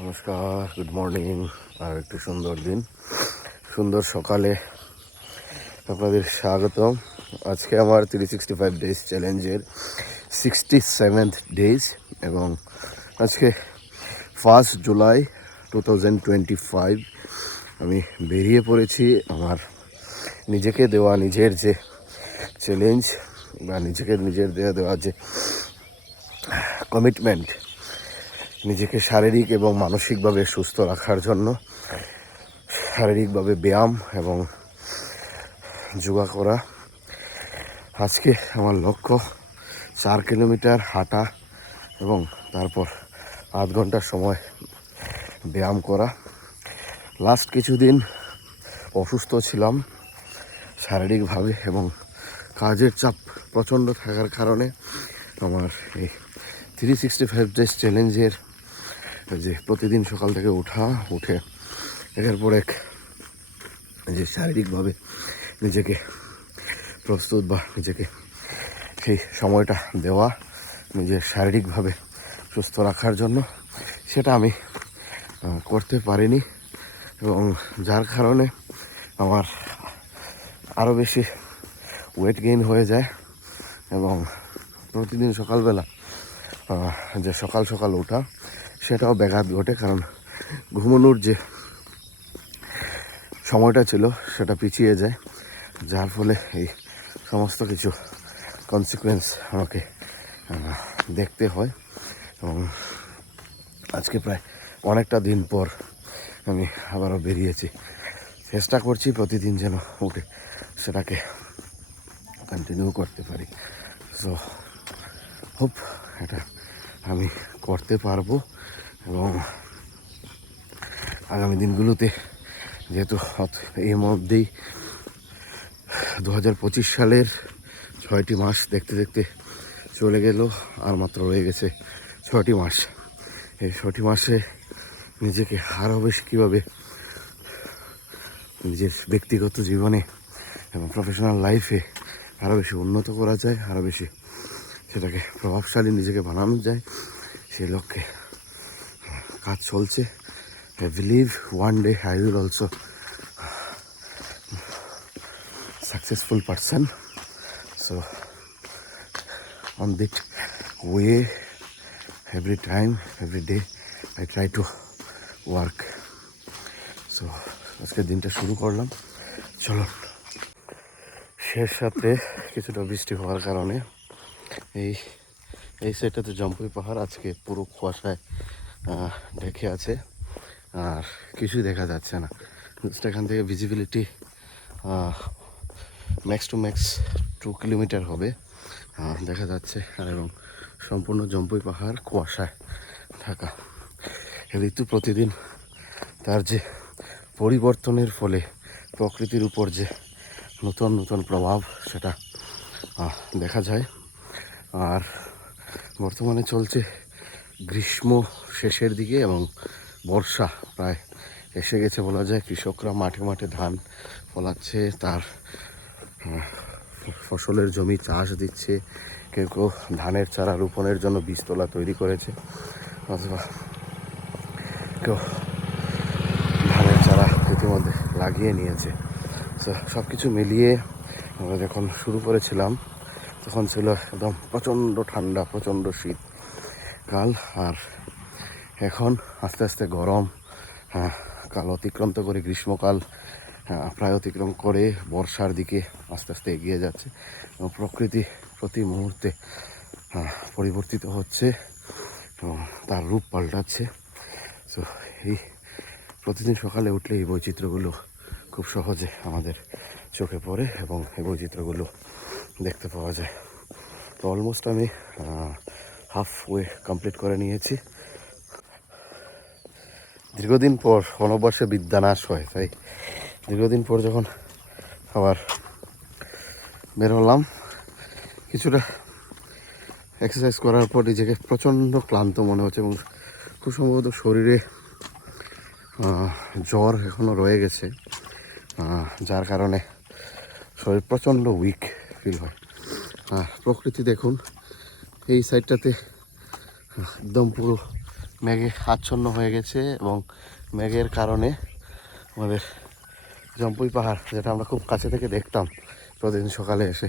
নমস্কার good morning আর একটি সুন্দর দিন। সুন্দর সকালে আপনাদের স্বাগতম। আজকে আমার থ্রি সিক্সটি ফাইভ ডেজ চ্যালেঞ্জের সিক্সটি সেভেন্থ ডেজ এবং আজকে first July two thousand twenty five আমি বেরিয়ে পড়েছি আমার নিজেকে দেওয়া, নিজের যে চ্যালেঞ্জ বা নিজেকে নিজের দেওয়া দেওয়া যে কমিটমেন্ট নিজেকে শারীরিক এবং মানসিকভাবে সুস্থ রাখার জন্য শারীরিকভাবে ব্যায়াম এবং যোগা করা। আজকে আমার লক্ষ্য চার কিলোমিটার হাঁটা এবং তারপর আধ ঘণ্টার সময় ব্যায়াম করা। লাস্ট কিছুদিন অসুস্থ ছিলাম শারীরিকভাবে এবং কাজের চাপ প্রচণ্ড থাকার কারণে আমার এই থ্রি সিক্সটি ফাইভ ডেজ চ্যালেঞ্জের যে প্রতিদিন সকাল থেকে উঠা, উঠে একের পর এক যে শারীরিকভাবে নিজেকে প্রস্তুত বা নিজেকে সেই সময়টা দেওয়া নিজের শারীরিকভাবে সুস্থ রাখার জন্য সেটা আমি করতে পারিনি এবং যার কারণে আমার আরও বেশি ওয়েট গেইন হয়ে যায় এবং প্রতিদিন সকালবেলা যে সকাল সকাল ওঠা সেটাও ব্যাঘাত ঘটে, কারণ ঘুমানোর যে সময়টা ছিল সেটা পিছিয়ে যায়, যার ফলে এই সমস্ত কিছু কনসিকুয়েন্স আমাকে দেখতে হয়। এবং আজকে প্রায় অনেকটা দিন পর আমি আবারও বেরিয়েছি। চেষ্টা করছি প্রতিদিন যেন উঠে সেটাকে কন্টিনিউ করতে পারি। সো হোপ এটা আমি করতে পারব এবং আগামী দিনগুলোতে যেহেতু এর মধ্যেই দু হাজার পঁচিশ সালের ছয়টি মাস দেখতে দেখতে চলে গেল, আর মাত্র রয়ে গেছে ছয়টি মাস। এই ছয়টি মাসে নিজেকে আরও বেশি কীভাবে নিজের ব্যক্তিগত জীবনে এবং প্রফেশনাল লাইফে আরও বেশি উন্নত করা যায়, আরও বেশি সেটাকে প্রভাবশালী, নিজেকে বানানো যায়। সেই লক্ষ্যে কাজ চলছে। I believe one day I will also successful person. So, on that way, every time, every day, i try to work. So আজকে দিনটা শুরু করলাম। চলো, শেষ সাথে কিছুটা বৃষ্টি হওয়ার কারণে এই এই সাইডটাতে জম্পুই পাহাড়, আজকে পুরো কুয়াশায় ঢেকে আছে। আর কিছুই দেখা যাচ্ছে না। জাস্ট এখান থেকে visibility max to max two kilometre হবে। দেখা যাচ্ছে। আর এবং সম্পূর্ণ জম্পুই পাহাড় কুয়াশায় ঢাকা। ঋতু প্রতিদিন তার যে পরিবর্তনের ফলে প্রকৃতির উপর যে নতুন নতুন প্রভাব, সেটা দেখা যায়। আর বর্তমানে চলছে গ্রীষ্ম শেষের দিকে এবং বর্ষা প্রায় এসে গেছে বলা যায়। কৃষকরা মাঠে মাঠে ধান ফলাচ্ছে, তার ফসলের জমি চাষ দিচ্ছে, কেউ কেউ ধানের চারা রোপণের জন্য বীজতলা তৈরি করেছে, অথবা কেউ ধানের চারা ইতিমধ্যে লাগিয়ে নিয়েছে। সব কিছু মিলিয়ে আমরা যখন শুরু করেছিলাম তখন ছিল একদম প্রচণ্ড ঠান্ডা প্রচণ্ড শীত কাল। আর এখন আস্তে আস্তে গরম হ্যাঁ, কাল অতিক্রান্ত করে গ্রীষ্মকাল হ্যাঁ, প্রায় অতিক্রম করে বর্ষার দিকে আস্তে আস্তে এগিয়ে যাচ্ছে এবং প্রকৃতি প্রতি মুহূর্তে হ্যাঁ, পরিবর্তিত হচ্ছে এবং তার রূপ পাল্টাচ্ছে। তো এই প্রতিদিন সকালে উঠলে এই বৈচিত্র্যগুলো খুব সহজে আমাদের চোখে পড়ে এবং এই বৈচিত্র্যগুলো দেখতে পাওয়া যায়। তো অলমোস্ট আমি হাফ ওয়ে কমপ্লিট করে নিয়েছি। দীর্ঘদিন পর অনবসে বিদ্যানাশ হয়, তাই দীর্ঘদিন পর যখন আবার বের হলাম, কিছুটা এক্সারসাইজ করার পর নিজেকে প্রচণ্ড ক্লান্ত মনে হচ্ছে এবং খুব সম্ভবত শরীরে জ্বর এখনও রয়ে গেছে যার কারণে শরীর প্রচণ্ড উইক ফিল হয়। আর প্রকৃতি দেখুন, এই সাইডটাতে একদম পুরো মেঘে আচ্ছন্ন হয়ে গেছে এবং মেঘের কারণে আমাদের জম্পুই পাহাড়, যেটা আমরা খুব কাছে থেকে দেখতাম প্রতিদিন সকালে এসে,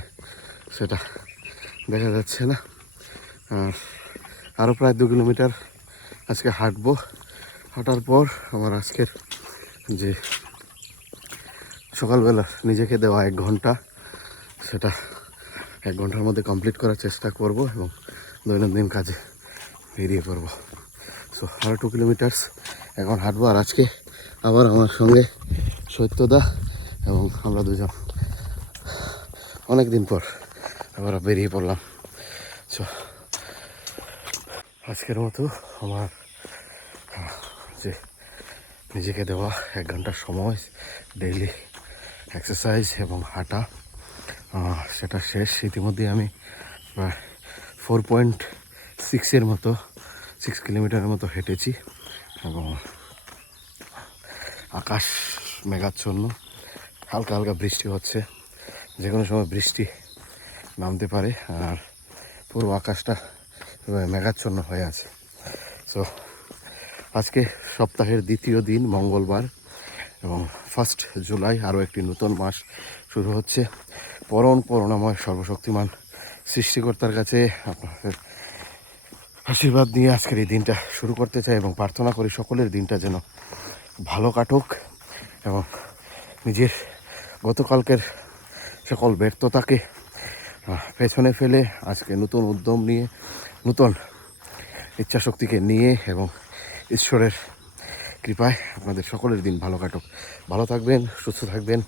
সেটা দেখা যাচ্ছে না। আর আরও প্রায় দু কিলোমিটার আজকে হাঁটবো। হাঁটার পর আমার আজকের যে সকালবেলা নিজেকে দেওয়া এক ঘণ্টা সেটা এক ঘণ্টার মধ্যে কমপ্লিট করার চেষ্টা করব এবং দৈনন্দিন কাজে বেরিয়ে পড়ব। সো আরও টু কিলোমিটার্স এখন হাঁটবো আর আজকে আবার আমার সঙ্গে সত্যদা এবং আমরা দুজন। অনেক দিন পর আবার বেরিয়ে পড়লাম। সো আজকের মতো আমার যে নিজেকে দেওয়া এক ঘণ্টার সময় ডেইলি এক্সারসাইজ এবং হাঁটা সেটা শেষ। ইতিমধ্যে আমি প্রায় ফোর পয়েন্ট সিক্সের মতো সিক্স কিলোমিটারের মতো হেঁটেছি এবং আকাশ মেঘাচ্ছন্ন, হালকা হালকা বৃষ্টি হচ্ছে, যে কোনো সময় বৃষ্টি নামতে পারে, আর পুরো আকাশটা মেঘাচ্ছন্ন হয়ে আছে। সো আজকে সপ্তাহের দ্বিতীয় দিন, মঙ্গলবার। এবং ফার্স্ট জুলাই আরও একটি নতুন মাস শুরু হচ্ছে। পরম করুণাময়, সর্বশক্তিমান সৃষ্টিকর্তার কাছে আপনাদের আশীর্বাদ নিয়ে আজকের এই দিনটা শুরু করতে চাই এবং প্রার্থনা করি সকলের দিনটা যেন ভালো কাটুক এবং নিজের গতকালকের সকল ব্যর্থতাকে পেছনে ফেলে আজকে নতুন উদ্যম নিয়ে, নতুন ইচ্ছাশক্তিকে নিয়ে এবং ঈশ্বরের কৃপায় আপনাদের সকলের দিন ভালো কাটুক। ভালো থাকবেন সুস্থ থাকবেন।